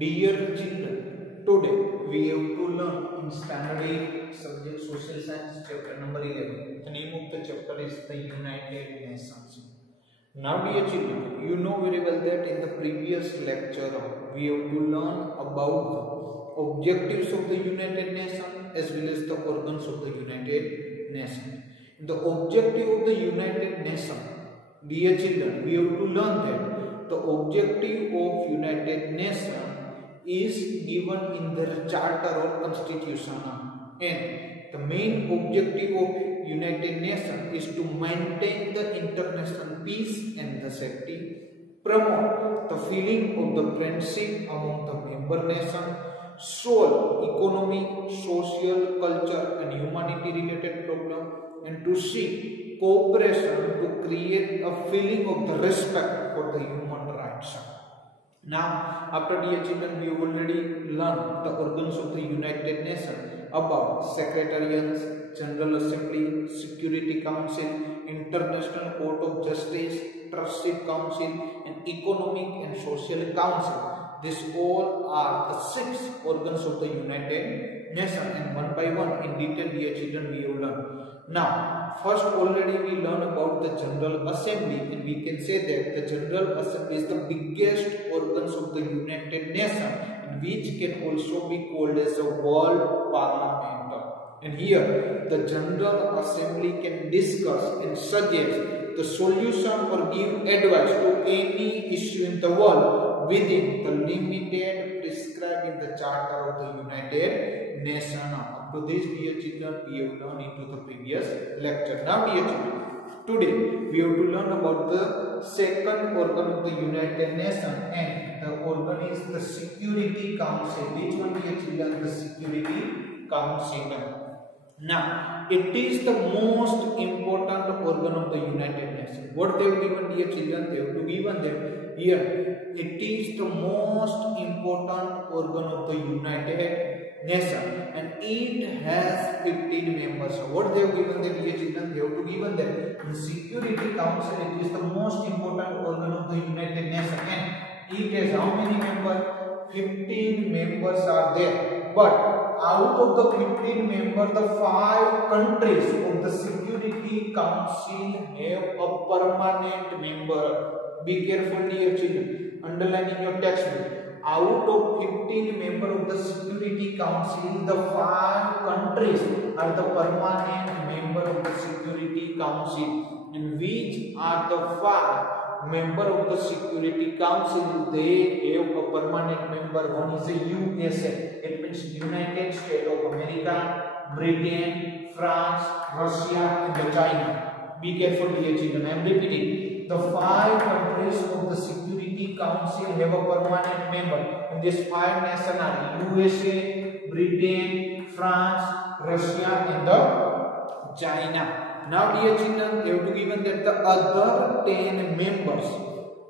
Dear children, today we have to learn in standard 8 subject social science chapter number 11. The name of the chapter is the United Nations. Now dear children, you know very well that in the previous lecture we have to learn about the objectives of the United Nations as well as the organs of the United Nations. The objective of the United Nations, dear children, we have to learn that the objective of United Nations is given in their charter or constitution, and the main objective of United Nations is to maintain the international peace and the safety, promote the feeling of the friendship among the member nations, solve economic, social, culture and humanity related problems, and to seek cooperation to create a feeling of the respect for the human rights. Now, after dear children, we already learned the organs of the United Nations about Secretariat, General Assembly, Security Council, International Court of Justice, Trustee Council, and Economic and Social Council. These all are the 6 organs of the United Nations, and one by one in detail, dear children, we will learn. Now, first already we learn about the General Assembly, and we can say that the General Assembly is the biggest organs of the United Nations, and which can also be called as a World Parliament. And here, the General Assembly can discuss and suggest the solution or give advice to any issue in the world within the limited prescribed in the Charter of the United Nations. Up to this, dear children, we have learned into the previous lecture. Now, dear children, today we have to learn about the second organ of the United Nations, and the organ is the Security Council. Which one, dear children? The Security Council. Now, it is the most important organ of the United Nations. What they have given, dear children? They have to given them here. It is the most important organ of the United Nations, and it has 15 members. So what they have given them, dear children? They have to given them the Security Council. It is the most important organ of the United Nations, and it has how many members? 15 members are there. But out of the 15 members, the 5 countries of the Security Council have a permanent member. Be careful, dear children. Underline in your textbook. Out of 15 members of the Security Council, the 5 countries are the permanent member of the Security Council. And which are the 5 member of the Security Council? They have a permanent member. One is the USA. It means United States of America, Britain, France, Russia, and China. Be careful, dear children. I am repeating. The 5 countries of the Security Council have a permanent member. And these 5 nations are USA, Britain, France, Russia, and China. Now, dear children, they have to given that the other 10 members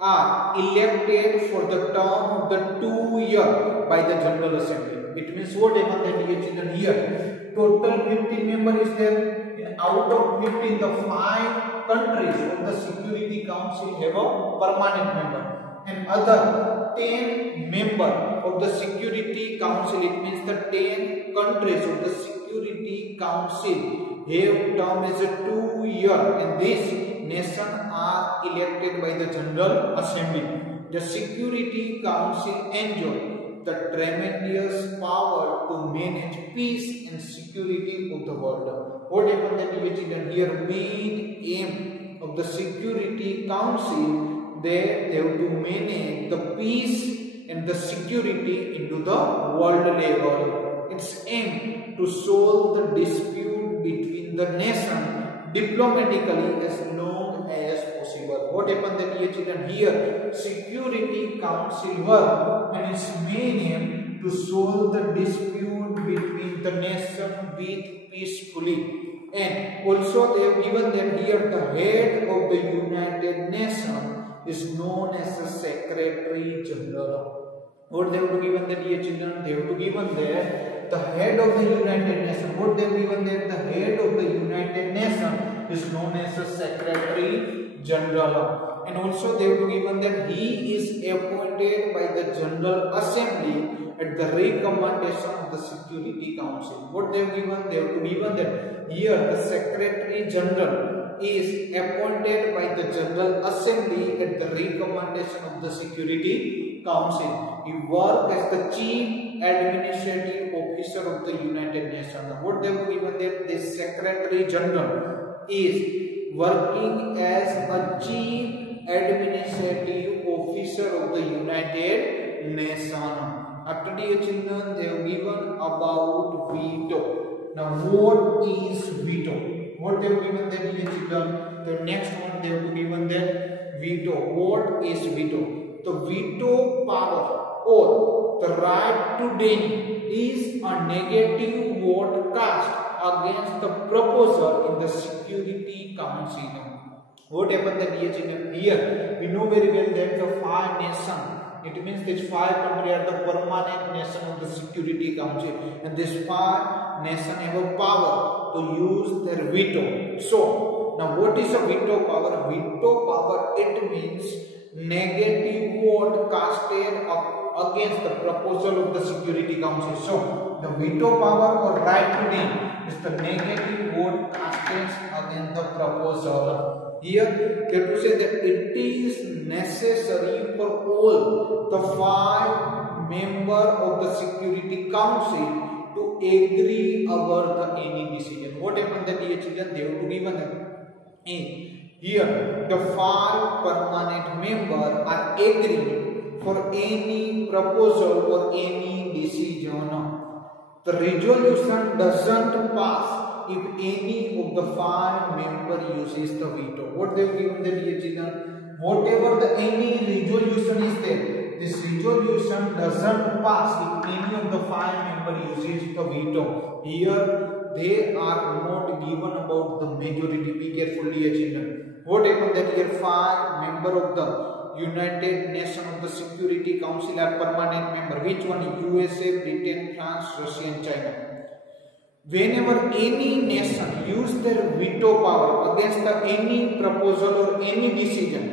are elected for the term of the 2 years by the General Assembly. It means what happens that, dear children, here total 15 members is there, and out of 15, the 5 countries of the Security Council have a permanent member, and other 10 members of the Security Council, it means the 10 countries of the Security Council have term as a 2 year, and these nations are elected by the General Assembly. The Security Council enjoys the tremendous power to manage peace and security of the world. What happened that, dear children? Here, main aim of the Security Council, they have to manage the peace and the security into the world level. Its aim to solve the dispute between the nation diplomatically as long as possible. What happened that, dear children? Here, Security Council work, and its main aim to solve the dispute between the nation with peacefully. And also they have given that here the head of the United Nations is known as the Secretary General. What they have to given that, dear children? They have to given that the head of the United Nations. What they have given that the head of the United Nations is known as the Secretary General. And also they have to given that he is appointed by the General Assembly at the recommendation of the Security Council. What they have given? They have given that here the Secretary General is appointed by the General Assembly at the recommendation of the Security Council. He works as the Chief Administrative Officer of the United Nations. What they have given that the Secretary General is working as a Chief Administrative Officer of the United Nations. After the children, they have given about veto. Now, what is veto? What they have given that dear children? The next one they have given that veto. What is veto? The veto power or the right to deny is a negative vote cast against the proposal in the Security Council. What happened that dear children? Here we know very well that the 5 nations. It means these 5 countries are the permanent nation of the Security Council, and these 5 nations have a power to use their veto. So now, what is a veto power? Veto power, it means negative vote casted against the proposal of the Security Council. So the veto power or right to deny is the negative vote casted against the proposal. Here they have to say that it is necessary for all the 5 members of the Security Council to agree over any decision. What happened that dear children? They have to given that here the 5 permanent members are agreeing for any proposal or any decision. The resolution doesn't pass if any of the 5 members uses the veto. What they have given the dear children? Whatever the any resolution is there, this resolution doesn't pass if any of the 5 members uses the veto. Here they are not given about the majority. Be careful, dear children. What happened that here 5 members of the United Nations of the Security Council are permanent members. Which one? USA, Britain, France, Russia and China. Whenever any nation use their veto power against any proposal or any decision,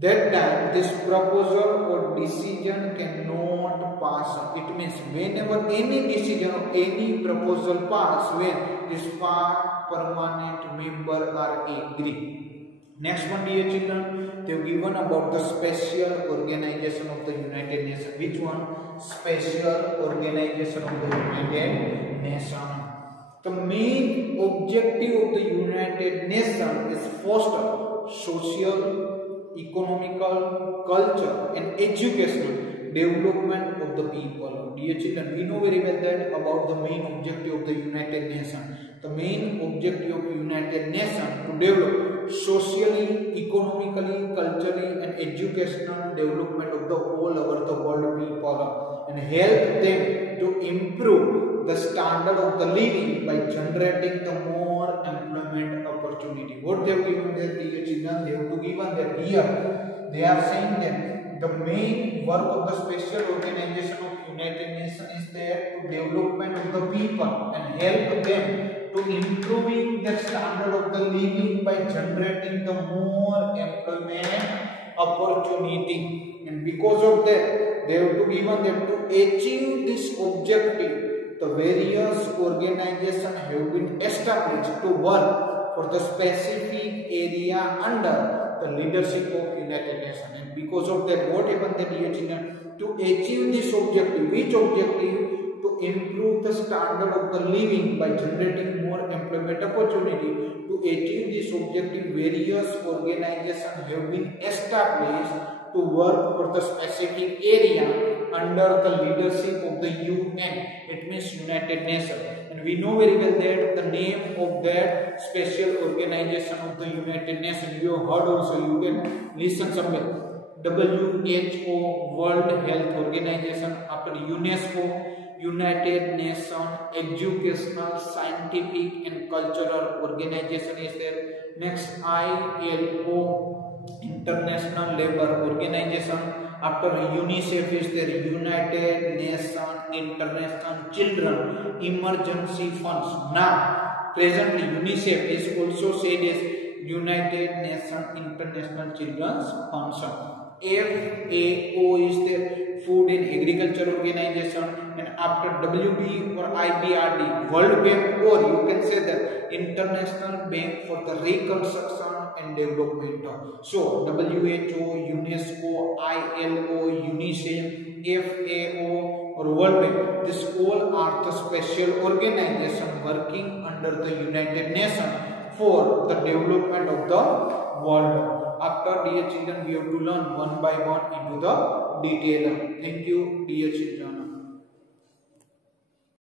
that time this proposal or decision cannot pass. It means whenever any decision or any proposal pass, when these 5 permanent members are agree. Next one, dear children, they have given about the Special Organization of the United Nations. Which one? Special Organization of the United Nations. The main objective of the United Nations is foster social, economical, culture and educational development of the people. Dear children, we know very well that about the main objective of the United Nations. The main objective of the United Nations to develop socially, economically, culturally and educational development of the whole over the world people and help them to improve the standard of the living by generating the more employment opportunity. What they have given there, dear children? They have to given that here. They are saying that the main work of the Special Organization of United Nations is there to development of the people and help them to improving the standard of the living by generating the more employment opportunity. And because of that, they have to given them to achieve this objective. The various organizations have been established to work for the specific area under the leadership of United Nations. And because of that, what happened that dear children? To achieve this objective, which objective? To improve the standard of the living by generating more employment opportunity. To achieve this objective, various organizations have been established to work for the specific area under the leadership of the UN. It means United Nations. And we know very well that the name of that special organization of the United Nations, you have heard also, you can listen somewhere. WHO, World Health Organization. After UNESCO, United Nations Educational, Scientific and Cultural Organization is there. Next, ILO, International Labour Organization. After UNICEF is there, United Nations International Children Emergency Funds. Now, presently UNICEF is also said as United Nations International Children's Funds. FAO is there, Food and Agriculture Organization, and after WB or IBRD, World Bank, or you can say that International Bank for the Reconstruction and Development. So WHO, UNESCO, ILO, UNICEF, FAO or World Bank, this all are the special organization working under the United Nations for the development of the world. After, dear children, we have to learn one by one into the detail. Thank you, dear children.